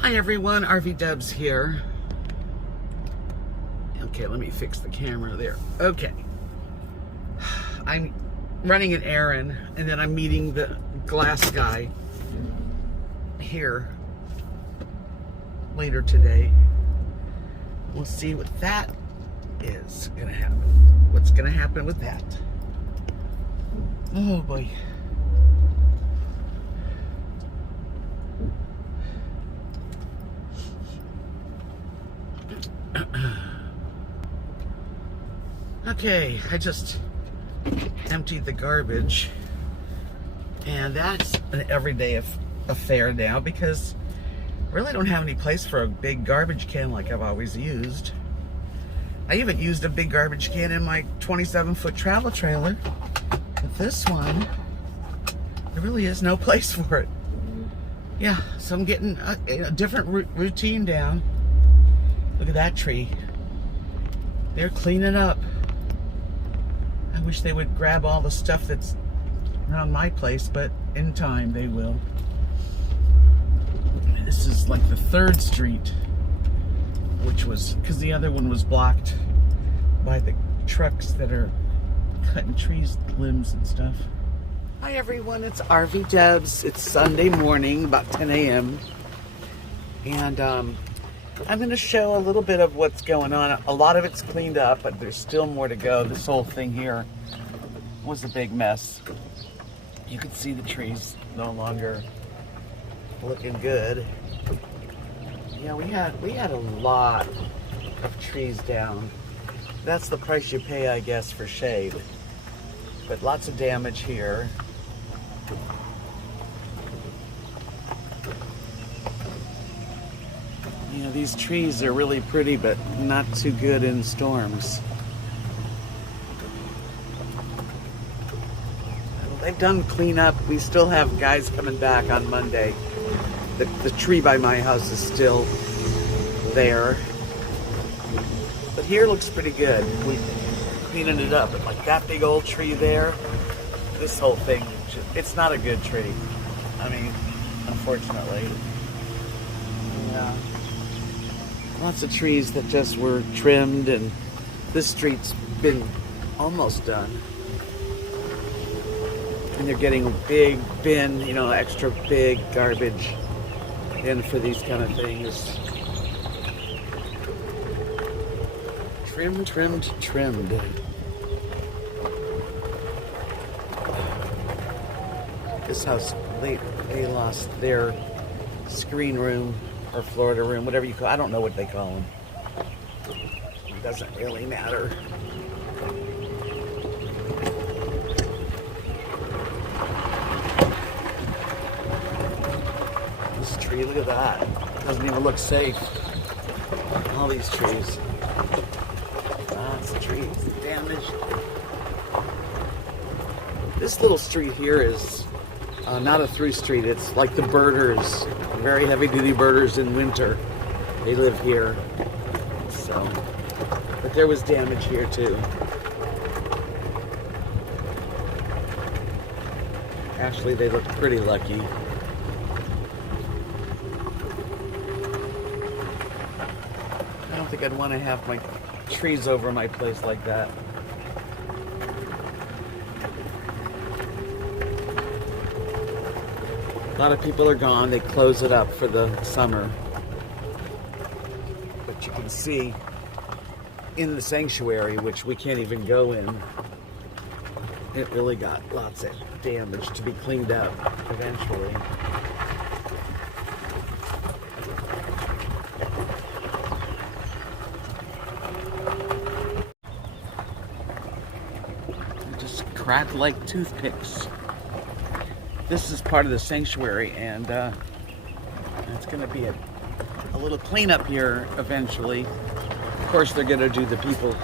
Hi everyone, Debs here. Okay, let me fix the camera there. Okay. I'm running an errand and then I'm meeting the glass guy here later today. We'll see what that is gonna happen. What's gonna happen with that? Oh boy. Okay, I just emptied the garbage, and that's an everyday affair now because I really don't have any place for a big garbage can like I've always used. I even used a big garbage can in my 27-foot travel trailer, but this one, there really is no place for it. Yeah, so I'm getting a different routine down. Look at that tree. They're cleaning up. I wish they would grab all the stuff that's around my place, but in time they will. This is like the 3rd Street, which was, because the other one was blocked by the trucks that are cutting trees, limbs and stuff. Hi everyone, it's Debs. It's Sunday morning, about 10 a.m. And I'm going to show a little bit of what's going on. A lot of it's cleaned up, but there's still more to go. This whole thing here was a big mess. You can see the trees no longer looking good. Yeah, we had a lot of trees down. That's the price you pay, I guess, for shade. But lots of damage here. You know, these trees are really pretty, but not too good in storms. They've done cleanup. We still have guys coming back on Monday. The tree by my house is still there. But here looks pretty good. We cleaning it up. But like that big old tree there, this whole thing, it's not a good tree. I mean, unfortunately. Yeah. Lots of trees that just were trimmed, and this street's been almost done. And they're getting a big bin, you know, extra big garbage in for these kind of things. Trimmed, trimmed, trimmed. This house, they lost their screen room or Florida room, whatever you call it. I don't know what they call them. It doesn't really matter. This tree, look at that. It doesn't even look safe. All these trees. Lots of trees damaged. This little street here is not a through street. It's like the birders, very heavy-duty birders in winter. They live here. So, but there was damage here too. Actually, they look pretty lucky. I don't think I'd want to have my trees over my place like that. A lot of people are gone. They close it up for the summer. But you can see in the sanctuary, which we can't even go in, it really got lots of damage to be cleaned up eventually. Just cracked like toothpicks. This is part of the sanctuary, and it's going to be a little cleanup here eventually. Of course, they're going to do the people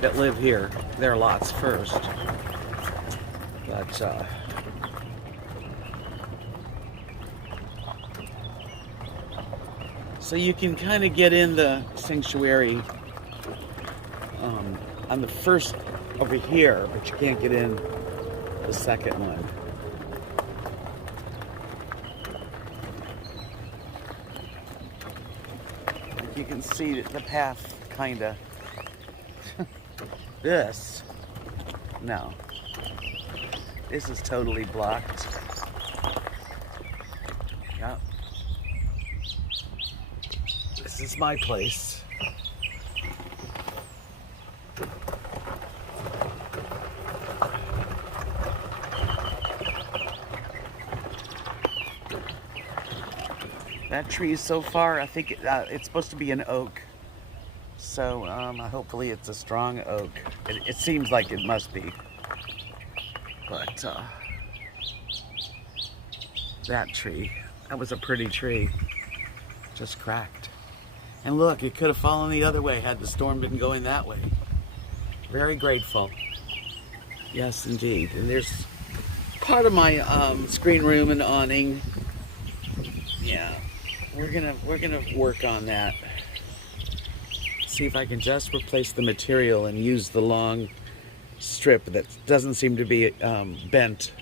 that live here, their lots first. But so you can kind of get in the sanctuary on the first over here, but you can't get in the second one. you can see the path, kinda. This, no. This is totally blocked. Yep. This is my place. That tree is so far, I think it's supposed to be an oak. So hopefully it's a strong oak. It seems like it must be. But that tree, that was a pretty tree. Just cracked. And look, it could have fallen the other way had the storm been going that way. Very grateful. Yes, indeed. And there's part of my screen room and awning. Yeah. We're gonna work on that. See if I can just replace the material and use the long strip that doesn't seem to be bent.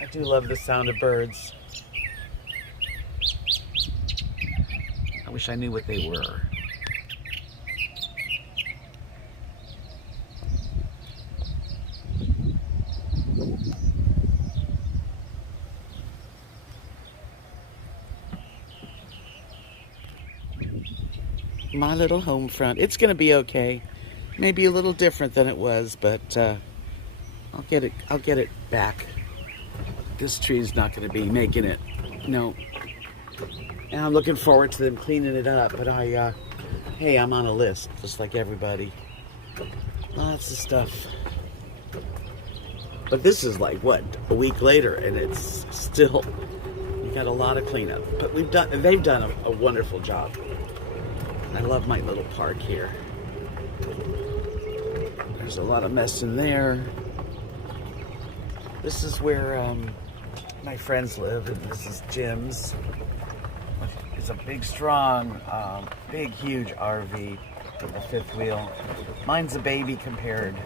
I do love the sound of birds. I wish I knew what they were. My little home front. It's gonna be okay. Maybe a little different than it was, but I'll get it back. This tree's not gonna be making it. No. And I'm looking forward to them cleaning it up, but hey, I'm on a list, just like everybody. Lots of stuff. But this is like, what, a week later, and it's still, we got a lot of cleanup. But they've done a wonderful job. I love my little park here. There's a lot of mess in there. This is where my friends live, and this is Jim's. It's a big, strong, big, huge RV with a fifth wheel. Mine's a baby compared.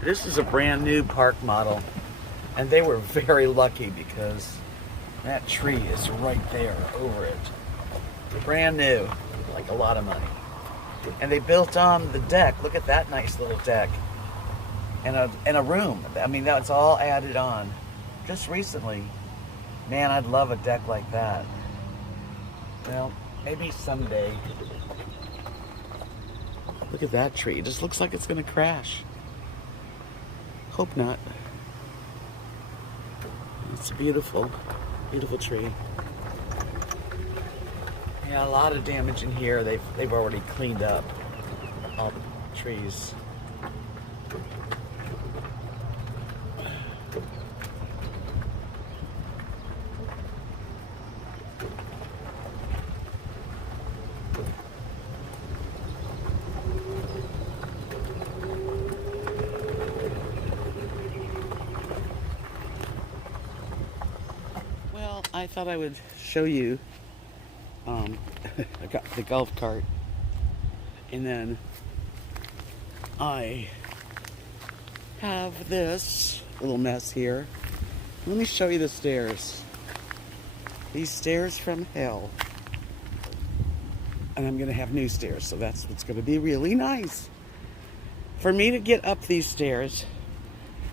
This is a brand new park model, and they were very lucky because that tree is right there over it. Brand new, like a lot of money. And they built on the deck. Look at that nice little deck. And a room. I mean, that's all added on just recently. Man, I'd love a deck like that. Well, maybe someday. Look at that tree. It just looks like it's gonna crash. Hope not. It's a beautiful, beautiful tree. Yeah, a lot of damage in here. They've already cleaned up all the trees. I thought I would show you I got the golf cart, and then I have this little mess here. Let me show you the stairs. These stairs from hell. And I'm gonna have new stairs, so that's what's gonna be really nice. For me to get up these stairs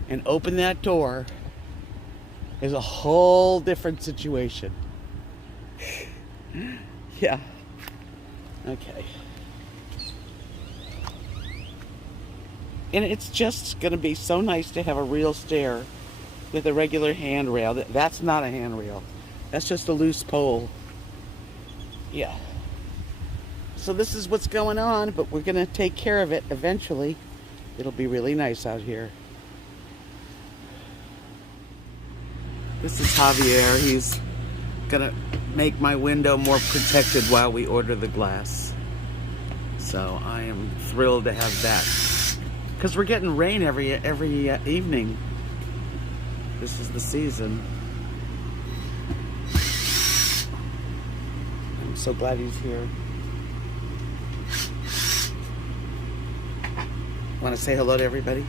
and open that door is a whole different situation. Yeah. Okay. And it's just going to be so nice to have a real stair with a regular handrail. That's not a handrail. That's just a loose pole. Yeah. So this is what's going on, but we're going to take care of it eventually. It'll be really nice out here. This is Javier. He's gonna make my window more protected while we order the glass. So I am thrilled to have that. Because we're getting rain every evening. This is the season. I'm so glad he's here. Want to say hello to everybody?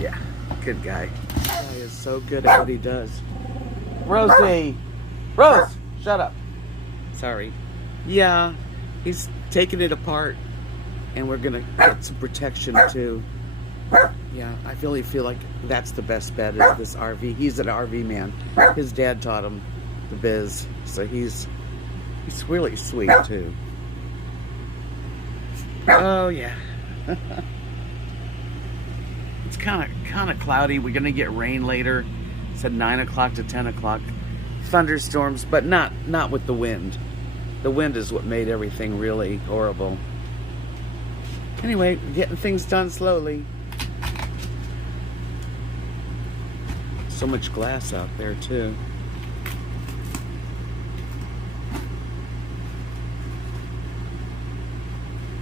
Yeah, good guy. He is so good at what he does. Rosie! Rose! Shut up. Sorry. Yeah, he's taking it apart, and we're gonna get some protection too. Yeah, I really feel like that's the best bet is this RV. He's an RV man. His dad taught him the biz, so he's really sweet too. Oh yeah. It's kind of cloudy. We're gonna get rain later. It said 9 o'clock to 10 o'clock. Thunderstorms, but not with the wind. The wind is what made everything really horrible. Anyway, getting things done slowly. So much glass out there too.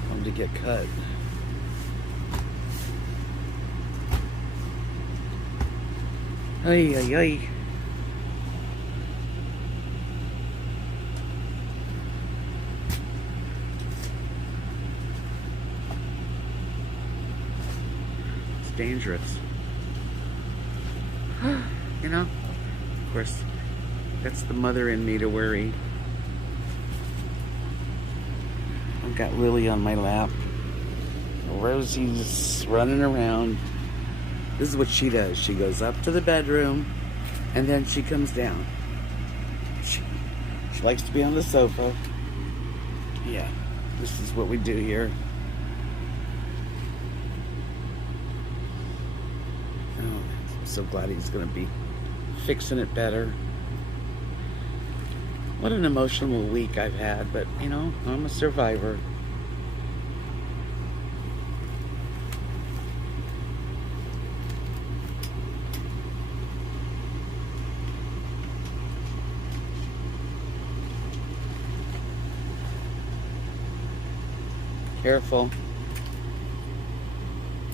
Time to get cut. Ay, ay, ay. It's dangerous. You know? Of course, that's the mother in me to worry. I've got Lily on my lap. Rosie's running around. This is what she does. She goes up to the bedroom, and then she comes down. She likes to be on the sofa. Yeah, this is what we do here. Oh, I'm so glad he's going to be fixing it better. What an emotional week I've had, but, you know, I'm a survivor. Careful.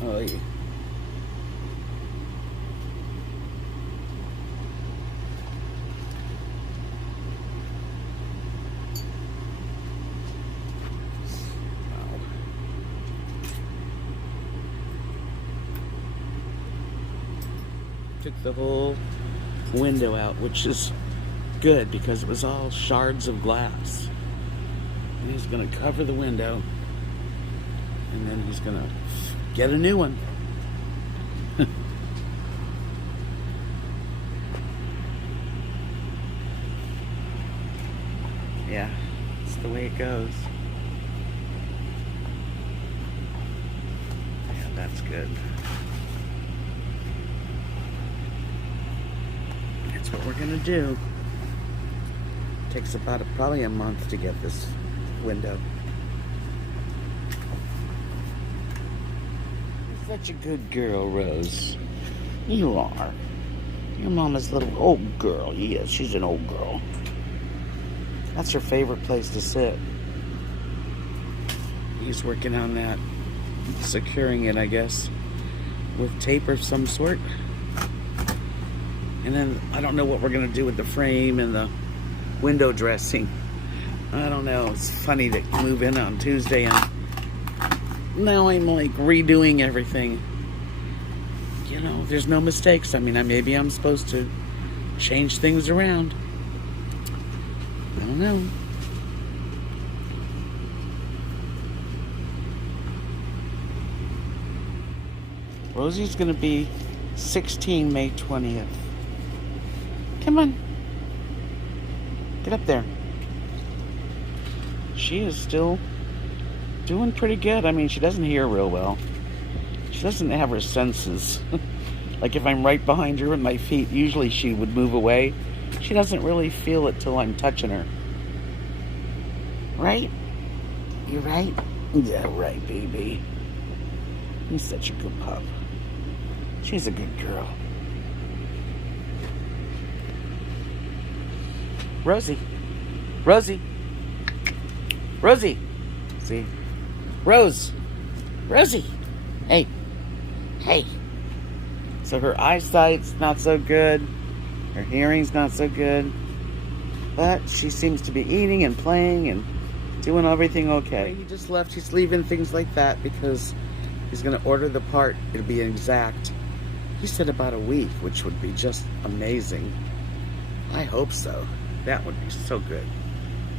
Oh, yeah. Wow. Took the whole window out, which is good because it was all shards of glass. And he's going to cover the window. And then he's gonna get a new one. Yeah, it's the way it goes. Yeah, that's good. That's what we're gonna do. Takes about probably a month to get this window. Such a good girl, Rose. You are. Your mama's little old girl. Yes, she's an old girl. That's her favorite place to sit. He's working on that, securing it, I guess, with tape of some sort. And then I don't know what we're going to do with the frame and the window dressing. I don't know. It's funny to move in on Tuesday and now I'm like redoing everything. You know, there's no mistakes. I mean, maybe I'm supposed to change things around. I don't know. Rosie's gonna be 16 May 20th. Come on. Get up there. She is still doing pretty good. I mean, she doesn't hear real well. She doesn't have her senses. Like if I'm right behind her with my feet, usually she would move away. She doesn't really feel it till I'm touching her. Right? You right? Yeah, right, baby. He's such a good pup. She's a good girl. Rosie. Rosie. Rosie. See? Rose. Rosie. Hey. Hey! So her eyesight's not so good. Her hearing's not so good. But she seems to be eating and playing and doing everything okay. He just left. He's leaving things like that because he's going to order the part. It'll be exact. He said about a week, which would be just amazing. I hope so. That would be so good.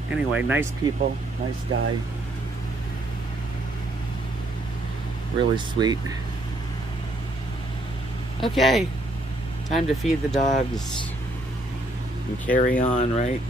Anyway, nice people. Nice guy. Really sweet. Okay. Time to feed the dogs and carry on, right?